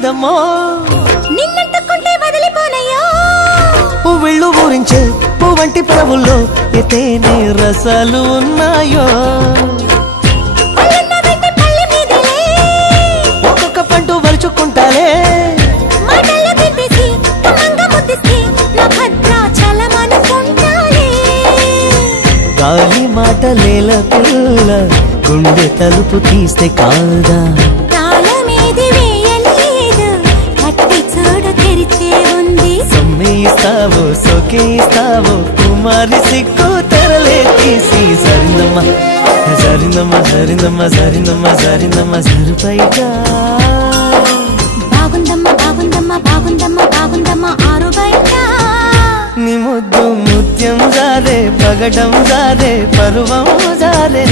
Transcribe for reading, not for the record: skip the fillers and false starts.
తెలీదమ్మో నిన్నంటుకుంటే వదిలిపోనయ్యో పువ్విళ్ళు ఊరించే పువ్వంటి పురవుల్లో ఎతేనే రసాలు ఉన్నాయో ఒక్కొక్క పండు వరుచుకుంటాలే మాటల్లో తిప్పేసి కమ్మంగా ముద్దిస్తే నా భద్రాచలమనుకుంటాలే గాలి మాటలేల పిల్ల గుండె తలుపు తీస్తే కాదా తాళమేది వేయలేదు కట్టి చూడు తెరిచే ఉంది సొమ్మేయిస్తావో సొకేయిస్తావో కుమారి సిక్కు తెరలే తీసి సరిందమ్మ సరిందమ్మ సరిందమ్మ సరిందమ్మ సరిందమ్మ సరిపైట బాగుందమ్మా బాగుందమ్మా బాగుందమ్మా బాగుందమ్మా ఆరు బయట నీ ముద్దు ముత్యం జారే పగడం జారే పరువం జారే